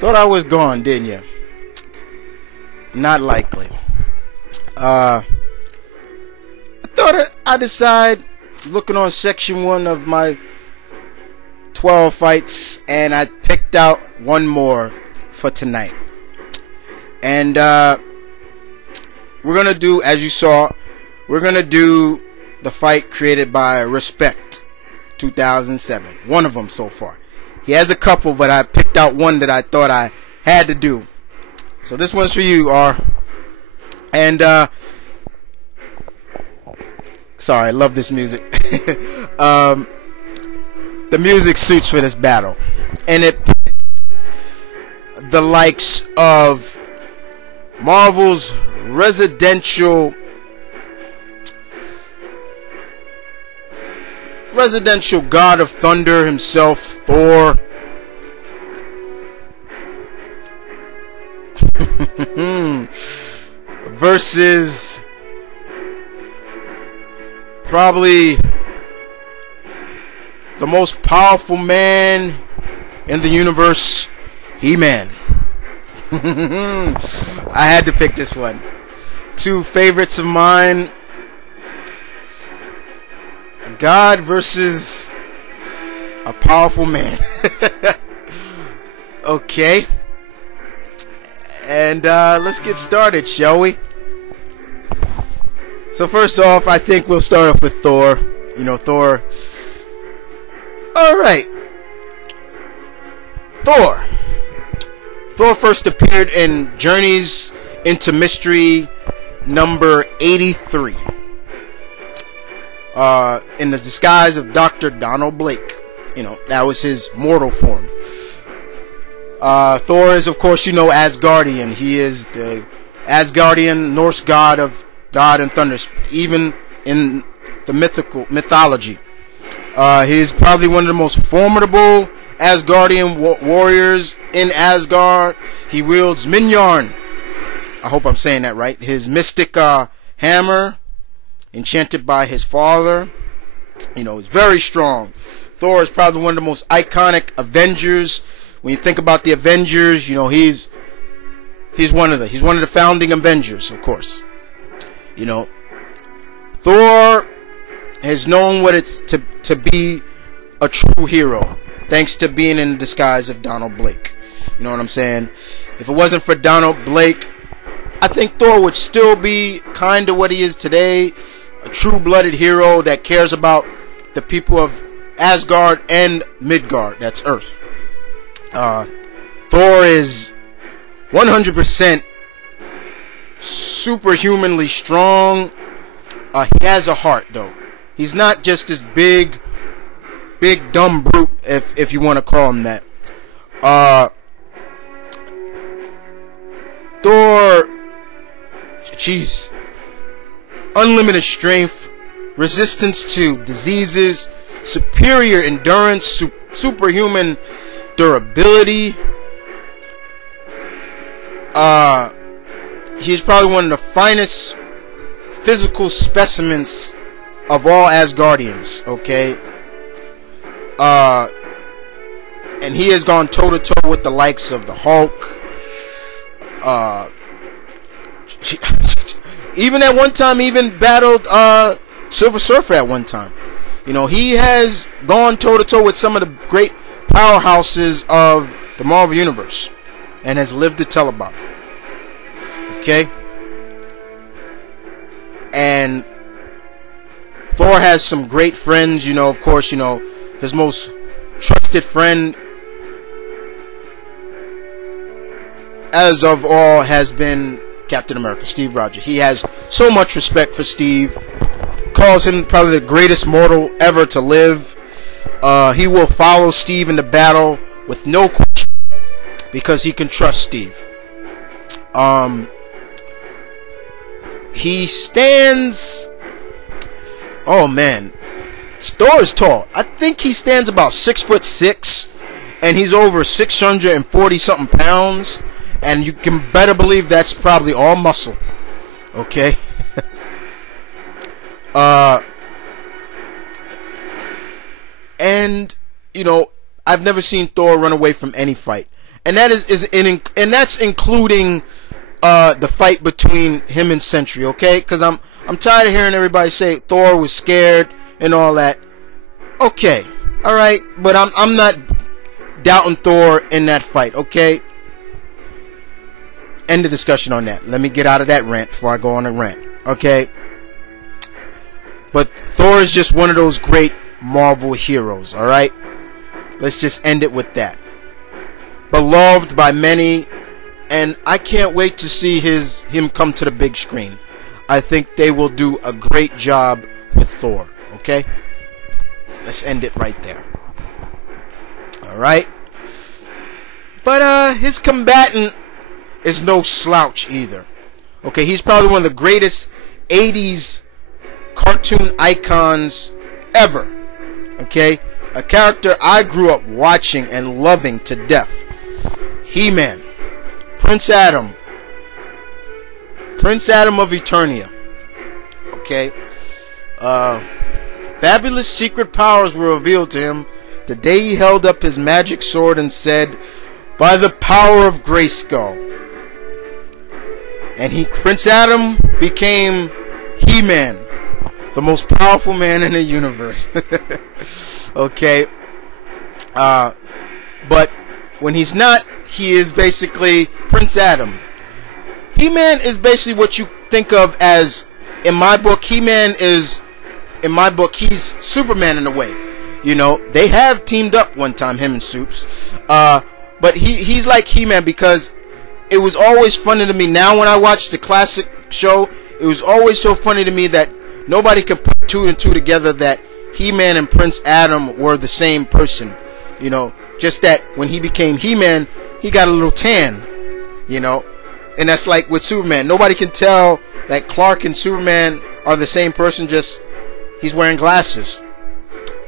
Thought I was gone, didn't you? Not likely. I thought I decide, looking on section 1 of my 12 fights, and I picked out one more for tonight. And we're gonna do, as you saw, we're gonna do the fight created by Respect 2007. One of them so far. He has a couple, but I picked out one that I thought I had to do. So this one's for you, R. And sorry, I love this music. The music suits for this battle, and it the likes of Marvel's residential god of thunder himself, Thor, versus probably the most powerful man in the universe, He-Man. I had to pick this one. Two favorites of mine. God versus a powerful man. Okay. And let's get started, shall we? So first off, I think we'll start off with Thor. You know, Thor. Alright. Thor. Thor first appeared in Journeys into Mystery number 83. In the disguise of Dr. Donald Blake. You know, that was his mortal form. Thor is, of course, you know, Asgardian. He is the Asgardian Norse god of God and thunder, even in the mythology. He is probably one of the most formidable Asgardian warriors in Asgard. He wields Minjarn. I hope I'm saying that right. His mystic hammer, enchanted by his father. You know, is very strong. Thor is probably one of the most iconic Avengers. When you think about the Avengers, you know, he's one of the founding Avengers, of course. You know, Thor has known what it's to be a true hero, thanks to being in the disguise of Donald Blake. You know what I'm saying? If it wasn't for Donald Blake, I think Thor would still be kind of what he is today, a true-blooded hero that cares about the people of Asgard and Midgard, that's Earth. Thor is 100% superhumanly strong. He has a heart, though. He's not just this big dumb brute, if you want to call him that. Thor, jeez, unlimited strength, resistance to diseases, superior endurance, superhuman durability. He's probably one of the finest physical specimens of all Asgardians, okay? And he has gone toe to toe with the likes of the Hulk. Even at one time, even battled Silver Surfer at one time. You know, he has gone toe to toe with some of the great powerhouses of the Marvel Universe and has lived to tell about it. Okay? And Thor has some great friends, you know, of course, you know, his most trusted friend as of all has been Captain America, Steve Rogers. He has so much respect for Steve, calls him probably the greatest mortal ever to live. He will follow Steve into battle with no question because he can trust Steve. He stands, oh man, Thor is tall. I think he stands about 6'6", and he's over 640 something pounds, and you can better believe that's probably all muscle. Okay. And you know, I've never seen Thor run away from any fight. and and that's including the fight between him and Sentry. Okay, because I'm tired of hearing everybody say Thor was scared and all that. Okay, all right, but I'm not doubting Thor in that fight. Okay, end the discussion on that. Let me get out of that rant before I go on a rant. Okay, but Thor is just one of those great Marvel heroes. All right, let's just end it with that. Beloved by many, and I can't wait to see him come to the big screen. I think they will do a great job with Thor. Okay, let's end it right there. All right, but his combatant is no slouch either. Okay, he's probably one of the greatest 80s cartoon icons ever. Okay, a character I grew up watching and loving to death. He-Man, Prince Adam of Eternia. Okay, fabulous secret powers were revealed to him the day he held up his magic sword and said, "By the power of Grayskull." And Prince Adam became He-Man, the most powerful man in the universe. Okay, but when he's not, he is basically Prince Adam. He-Man is basically what you think of as, in my book, He-Man is, in my book, he's Superman in a way. You know, they have teamed up one time, him and Supes. But he's like He-Man because it was always funny to me. Now when I watch the classic show, it was always so funny to me that nobody can put two and two together that He-Man and Prince Adam were the same person. You know, just that when he became He-Man, he got a little tan, you know, and that's like with Superman. Nobody can tell that Clark and Superman are the same person, just he's wearing glasses.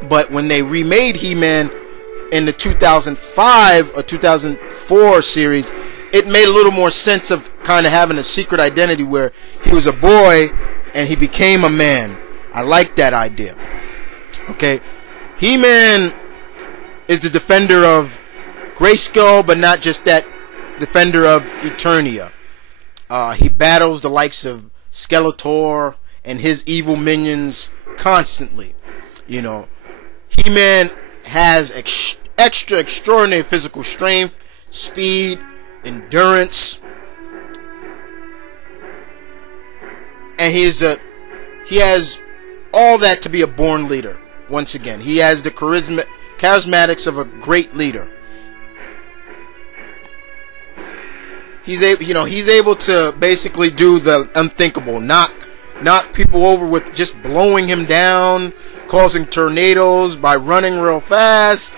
But when they remade He-Man in the 2005 or 2004 series, it made a little more sense of kind of having a secret identity where he was a boy and he became a man. I like that idea. Okay, He-Man is the defender of Grayskull, but not just that, defender of Eternia. He battles the likes of Skeletor and his evil minions constantly. You know, He-Man has extraordinary physical strength, speed, endurance, and he has all that to be a born leader. Once again, he has the charismatics of a great leader. He's able to basically do the unthinkable, knock people over with just blowing him down, causing tornadoes by running real fast.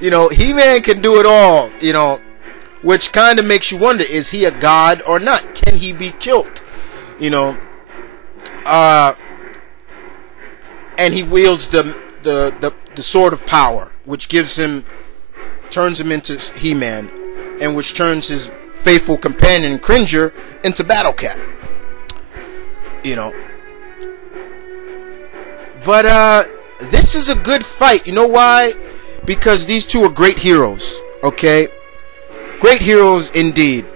You know, He-Man can do it all, you know, which kind of makes you wonder, is he a god or not? Can he be killed? You know, and he wields the sword of power, which turns him into He-Man, and which turns his faithful companion Cringer into Battle Cat. You know, but this is a good fight. You know why? Because these two are great heroes. Okay, great heroes indeed.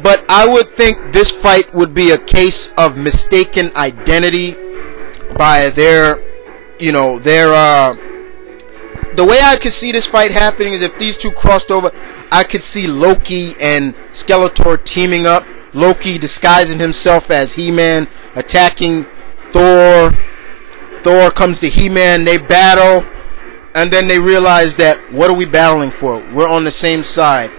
But I would think this fight would be a case of mistaken identity by the way I could see this fight happening is if these two crossed over, I could see Loki and Skeletor teaming up. Loki disguising himself as He-Man, attacking Thor. Thor comes to He-Man, they battle, and then they realize that, what are we battling for? We're on the same side.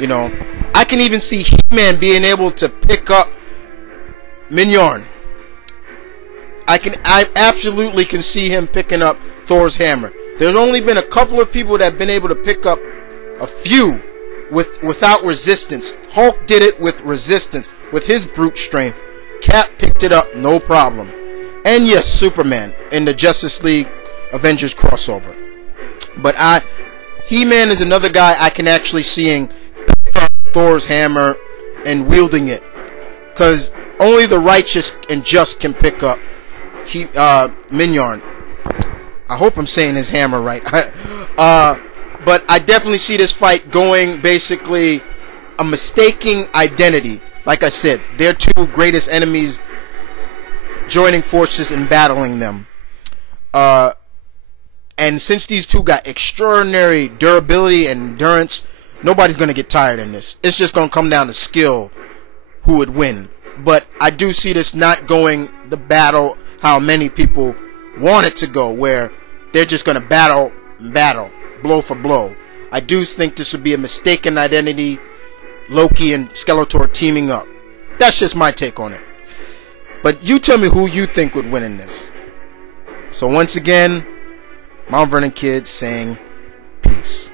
You know, I can even see He-Man being able to pick up Mjolnir. I absolutely can see him picking up Thor's hammer. There's only been a couple of people that have been able to pick up a few without resistance. Hulk did it with resistance, with his brute strength. Cap picked it up, no problem. And yes, Superman in the Justice League Avengers crossover. But He-Man is another guy I can actually seeing pick up Thor's hammer and wielding it, because only the righteous and just can pick up Mjolnir. I hope I'm saying his hammer right. But I definitely see this fight going basically a mistaking identity. Like I said, their two greatest enemies joining forces and battling them. And since these two got extraordinary durability and endurance, nobody's going to get tired in this. It's just going to come down to skill who would win. But I do see this not going the battle how many people want it to go, where they're just going to battle, blow for blow. I do think this would be a mistaken identity, Loki and Skeletor teaming up. That's just my take on it. But you tell me who you think would win in this. So once again, Mount Vernon Kid saying peace.